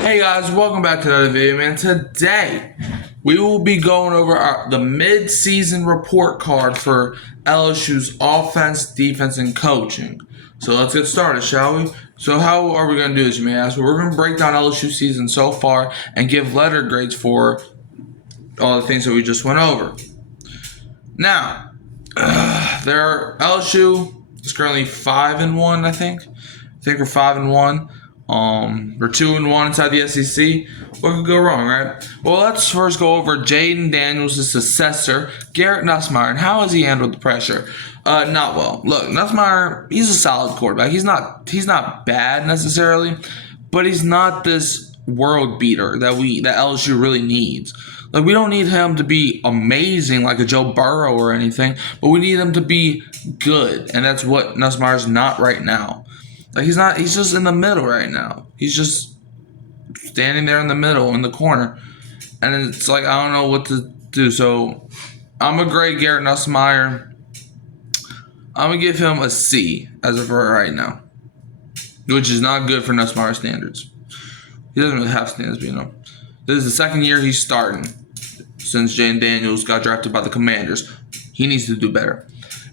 Hey guys, welcome back to another video, man. Today, we will be going over the mid-season report card for LSU's offense, defense, and coaching. So let's get started, shall we? So how are we going to do this, you may ask? Well, we're going to break down LSU season so far and give letter grades for all the things that we just went over. Now, LSU is currently 5-1, I think. I think we're 5-1. We're 2-1 inside the SEC. What could go wrong, right? Well, let's first go over Jaden Daniels' successor, Garrett Nussmeier, and how has he handled the pressure? Not well. Look, Nussmeier, he's a solid quarterback. He's not bad necessarily, but he's not this world beater that LSU really needs. Like, we don't need him to be amazing like a Joe Burrow or anything, but we need him to be good, and that's what Nussmeier's not right now. Like, he's just in the middle right now. He's just standing there in the middle, in the corner. And it's like, I don't know what to do. So, I'm going to grade Garrett Nussmeier. I'm going to give him a C as of right now, which is not good for Nussmeier standards. He doesn't really have standards, but this is the second year he's starting since Jaden Daniels got drafted by the Commanders. He needs to do better.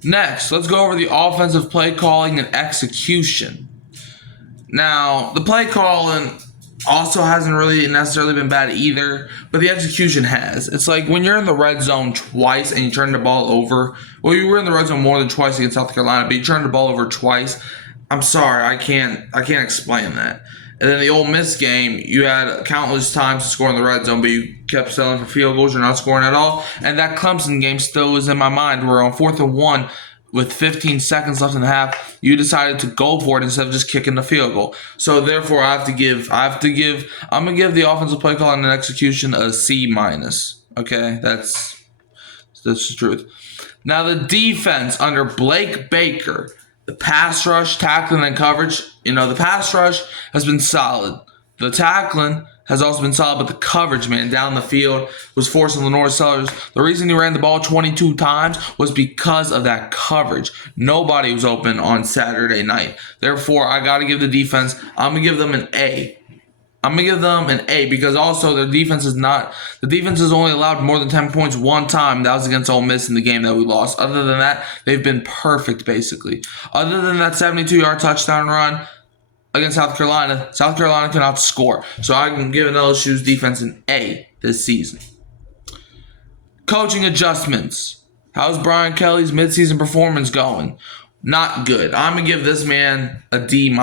Next, let's go over the offensive play calling and execution. Now, the play calling also hasn't really necessarily been bad either, but the execution has. It's like when you're in the red zone twice and you turn the ball over. Well, you were in the red zone more than twice against South Carolina, but you turned the ball over twice. I'm sorry, I can't explain that. And then the Ole Miss game, you had countless times to score in the red zone, but you kept settling for field goals. You're not scoring at all. And that Clemson game still is in my mind. We're on 4th and 1 with 15 seconds left in the half. You decided to go for it instead of just kicking the field goal. So therefore, I'm gonna give the offensive play calling and execution a C-. Okay, that's the truth. Now the defense under Blake Baker. The pass rush, tackling, and coverage. The pass rush has been solid. The tackling has also been solid, but the coverage, man, down the field was forcing Lenore Sellers. The reason he ran the ball 22 times was because of that coverage. Nobody was open on Saturday night. Therefore, I got to give the defense, I'm going to give them an A. I'm going to give them an A because also the defense has only allowed more than 10 points one time. That was against Ole Miss in the game that we lost. Other than that, they've been perfect, basically. Other than that 72-yard touchdown run against South Carolina cannot score. So I'm giving LSU's defense an A this season. Coaching adjustments. How's Brian Kelly's midseason performance going? Not good. I'm going to give this man a D-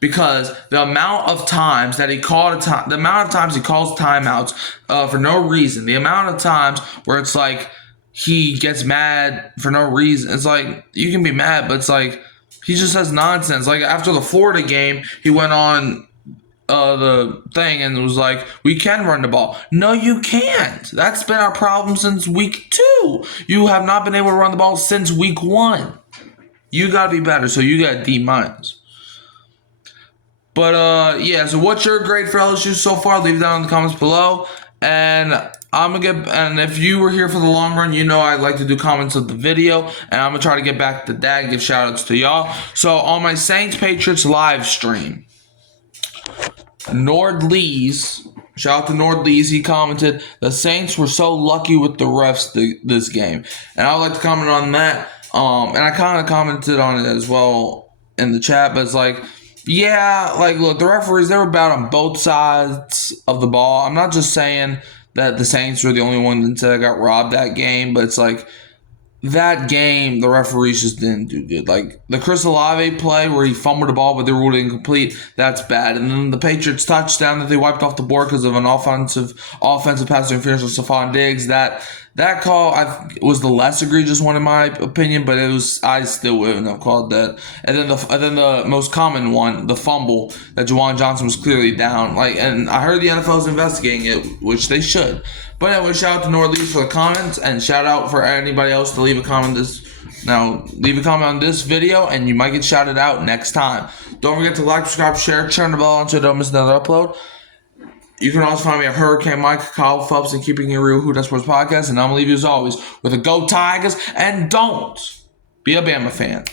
because the amount of times that he calls timeouts for no reason, the amount of times where it's like he gets mad for no reason. It's like, you can be mad, but it's like he just says nonsense. Like after the Florida game, he went on the thing and was like, we can run the ball. No, you can't. That's been our problem since week 2. You have not been able to run the ball since week 1. You got to be better, so you got D-. But, yeah, so what's your grade for LSU so far? Leave it down in the comments below. And and if you were here for the long run, I like to do comments of the video. And I'm going to try to get back to that and give shout-outs to y'all. So, on my Saints-Patriots live stream, Nord-Lees, shout out to Nord-Lees, he commented, the Saints were so lucky with the refs this game. And I would like to comment on that. And I kind of commented on it as well in the chat, but it's like, yeah, like, look, the referees, they were bad on both sides of the ball. I'm not just saying that the Saints were the only ones that got robbed that game, but it's like, that game, the referees just didn't do good. Like, the Chris Olave play where he fumbled the ball, but they ruled it incomplete, that's bad. And then the Patriots touchdown that they wiped off the board because of an offensive pass interference with Stephon Diggs, that call was the less egregious one in my opinion, but I still wouldn't have called that. And then the most common one, the fumble that Juwan Johnson was clearly down. And I heard the NFL is investigating it, which they should. But anyway, shout out to Nord-Lees for the comments, and shout out for anybody else to leave a comment on this video, and you might get shouted out next time. Don't forget to like, subscribe, share, turn the bell on so you don't miss another upload. You can also find me at Hurricane Mike, Kyle Phelps, and Keeping It Real Who That Sports Podcast. And I'm going to leave you as always with a Go Tigers, and don't be a Bama fan.